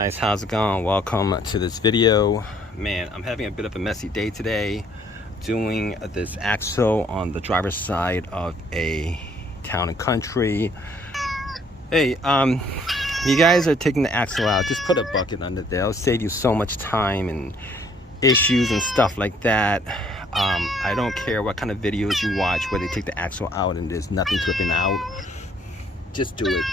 Guys, how's it going? Welcome to this video. Man, I'm having a bit of a messy day today doing this axle on the driver's side of a town and country. Hey, you guys are taking the axle out, just put a bucket under there. It'll save you so much time and issues and stuff like that. I don't care what kind of videos you watch where they take the axle out and there's nothing dripping out. Just do it.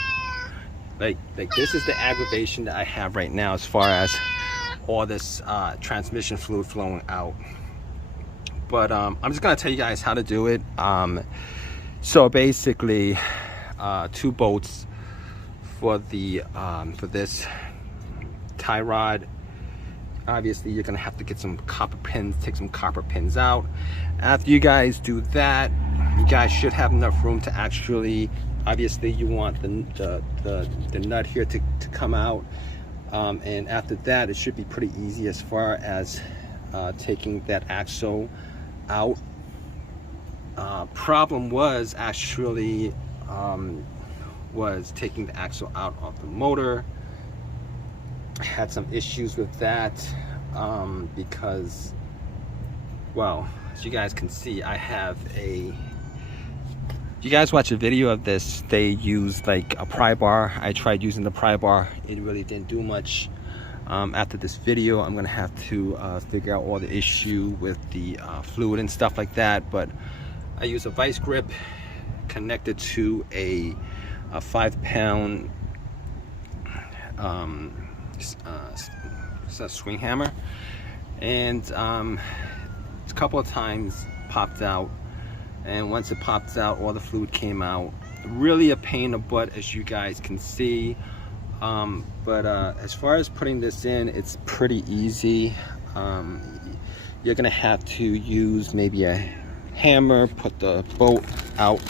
Like this is the aggravation that I have right now as far as all this transmission fluid flowing out. But I'm just gonna tell you guys how to do it. So basically, 2 bolts for the for this tie rod. Obviously, you're gonna have to get some copper pins, take some copper pins out. After you guys do that, you guys should have enough room to actually. Obviously, you want the nut here to come out, and after that, it should be pretty easy as far as taking that axle out. Problem was actually was taking the axle out of the motor. I had some issues with that because, well, as you guys can see, I have a. You guys watch a video of this, they used like a pry bar. I tried using the pry bar, it really didn't do much. After this video, I'm gonna have to figure out all the issue with the fluid and stuff like that. But I use a vice grip connected to a 5-pound swing hammer, and a couple of times popped out. And once it popped out, all the fluid came out. Really a pain in the butt, as you guys can see. But as far as putting this in, it's pretty easy. You're gonna have to use maybe a hammer, put the bolt out,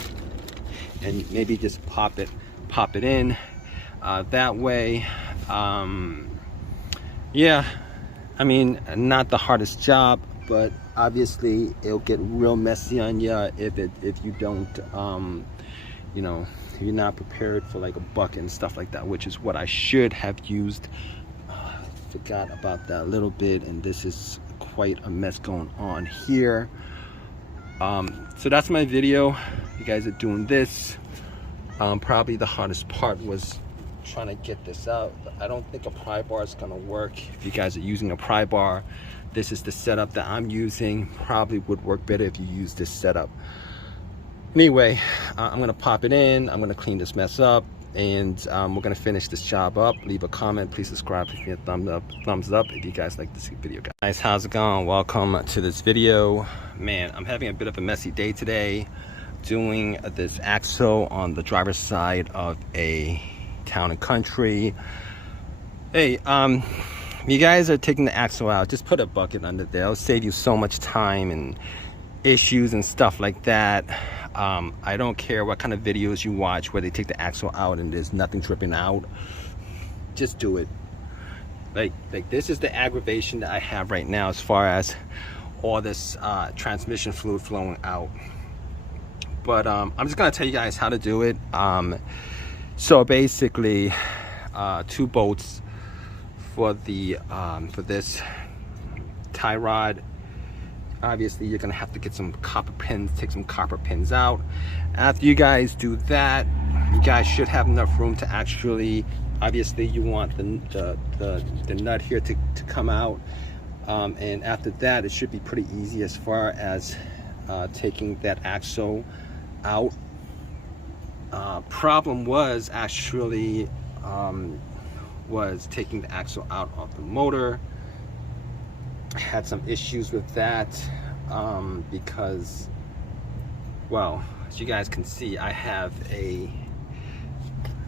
and maybe just pop it in. That way, yeah, I mean, not the hardest job, but obviously it'll get real messy on you if you don't you know, if you're not prepared for like a bucket and stuff like that, which is what I should have used. Forgot about that a little bit, and this is quite a mess going on here. So that's my video. You guys are doing this. Probably the hardest part was trying to get this out. I don't think a pry bar is gonna work. If you guys are using a pry bar, this is the setup that I'm using. Probably would work better if you use this setup. Anyway, I'm gonna pop it in, I'm gonna clean this mess up, and we're gonna finish this job up. Leave a comment, please subscribe, give me a thumbs up if you guys like this video. Guys, how's it going? Welcome to this video. Man, I'm having a bit of a messy day today doing this axle on the driver's side of a town and country. Hey, you guys are taking the axle out, just put a bucket under there. It'll save you so much time and issues and stuff like that. I don't care what kind of videos you watch where they take the axle out and there's nothing dripping out. Just do it. Like this is the aggravation that I have right now as far as all this transmission fluid flowing out. But I'm just gonna tell you guys how to do it. So basically, 2 bolts for the for this tie rod. Obviously, you're gonna have to get some copper pins, take some copper pins out. After you guys do that, you guys should have enough room to actually. Obviously, you want the nut here to come out, and after that, it should be pretty easy as far as taking that axle out. Problem was actually was taking the axle out of the motor. I had some issues with that because, well, as you guys can see, I have a.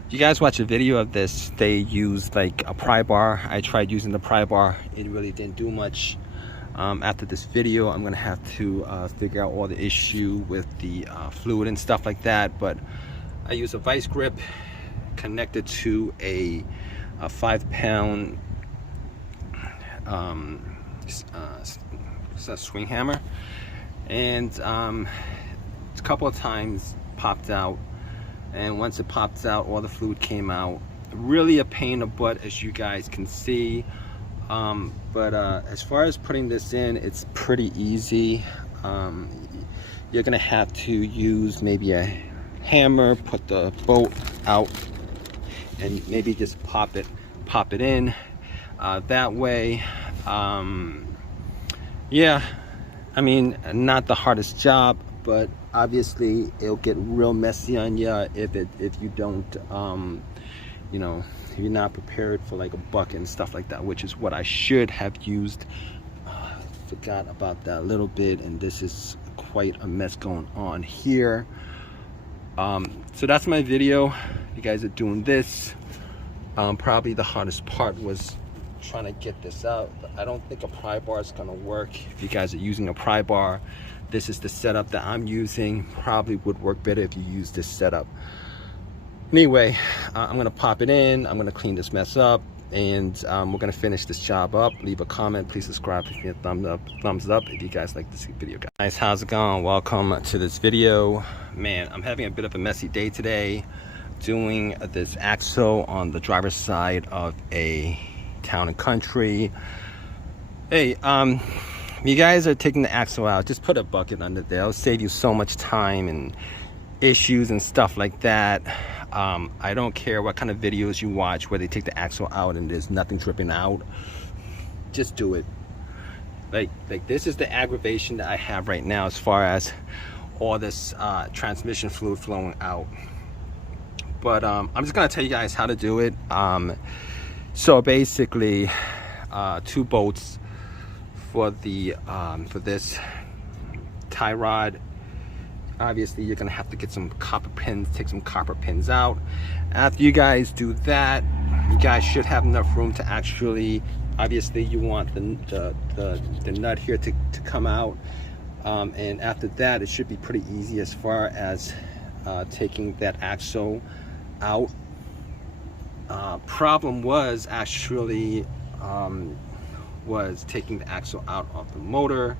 You guys watch a video of this, they used like a pry bar. I tried using the pry bar, it really didn't do much. After this video, I'm gonna have to figure out all the issue with the fluid and stuff like that. But I use a vice grip connected to a 5-pound swing hammer, and a couple of times popped out, and once it popped out, all the fluid came out. really a pain in the butt, as you guys can see. But as far as putting this in, it's pretty easy. You're gonna have to use maybe a hammer, put the bolt out, and maybe just pop it in that way. Yeah, I mean, not the hardest job, but obviously it'll get real messy on you if you don't you know, if you're not prepared for like a bucket and stuff like that, which is what I should have used. Forgot about that a little bit, and this is quite a mess going on here. So that's my video. You guys are doing this. Probably the hardest part was trying to get this out. I don't think a pry bar is gonna work. If you guys are using a pry bar, this is the setup that I'm using. Probably would work better if you use this setup. Anyway, I'm gonna pop it in, I'm gonna clean this mess up, and we're gonna finish this job up. Leave a comment, please subscribe, give me a thumbs up if you guys like this video. Guys, how's it going? Welcome to this video. Man, I'm having a bit of a messy day today, doing this axle on the driver's side of a town and country. Hey, you guys are taking the axle out, just put a bucket under there. It'll save you so much time and issues and stuff like that. I don't care what kind of videos you watch where they take the axle out and there's nothing dripping out. Just do it. Like this is the aggravation that I have right now as far as all this transmission fluid flowing out. But I'm just gonna tell you guys how to do it. So basically, 2 bolts for the for this tie rod. Obviously, you're gonna have to get some copper pins, take some copper pins out. After you guys do that, you guys should have enough room to actually, obviously you want the nut here to come out. And after that, it should be pretty easy as far as taking that axle out. Problem was actually was taking the axle out of the motor.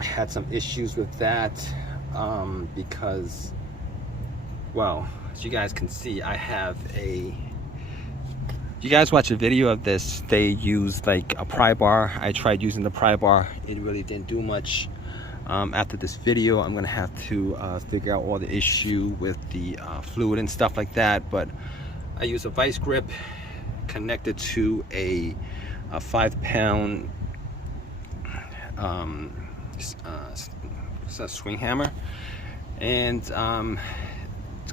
I had some issues with that because, well, as you guys can see, I have a, you guys watch a video of this, they use like a pry bar. I tried using the pry bar, it really didn't do much. After this video, I'm gonna have to figure out all the issue with the fluid and stuff like that. But I use a vice grip connected to a 5-pound swing hammer, and a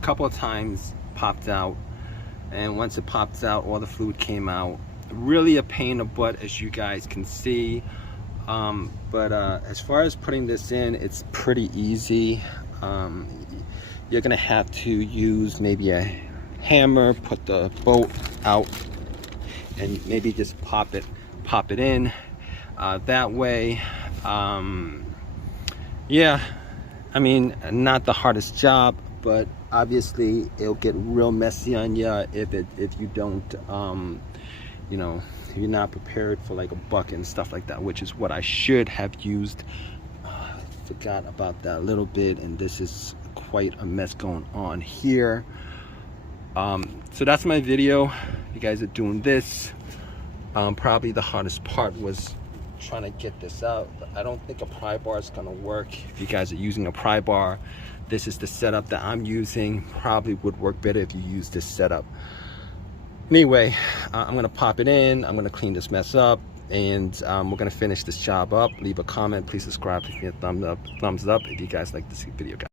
couple of times popped out, and once it popped out, all the fluid came out. Really a pain in the butt, as you guys can see. But as far as putting this in, it's pretty easy. You're gonna have to use maybe a hammer, put the bolt out, and maybe just pop it in that way. Yeah, I mean, not the hardest job, but obviously it'll get real messy on you if you don't you know, if you're not prepared for like a bucket and stuff like that, which is what I should have used. Forgot about that a little bit, and this is quite a mess going on here. So that's my video. You guys are doing this. Probably the hardest part was trying to get this out. I don't think a pry bar is gonna work. If you guys are using a pry bar, this is the setup that I'm using. Probably would work better if you use this setup. Anyway, I'm gonna pop it in, I'm gonna clean this mess up, and we're gonna finish this job up. Leave a comment, please subscribe, give me a thumbs up if you guys like this video, guys.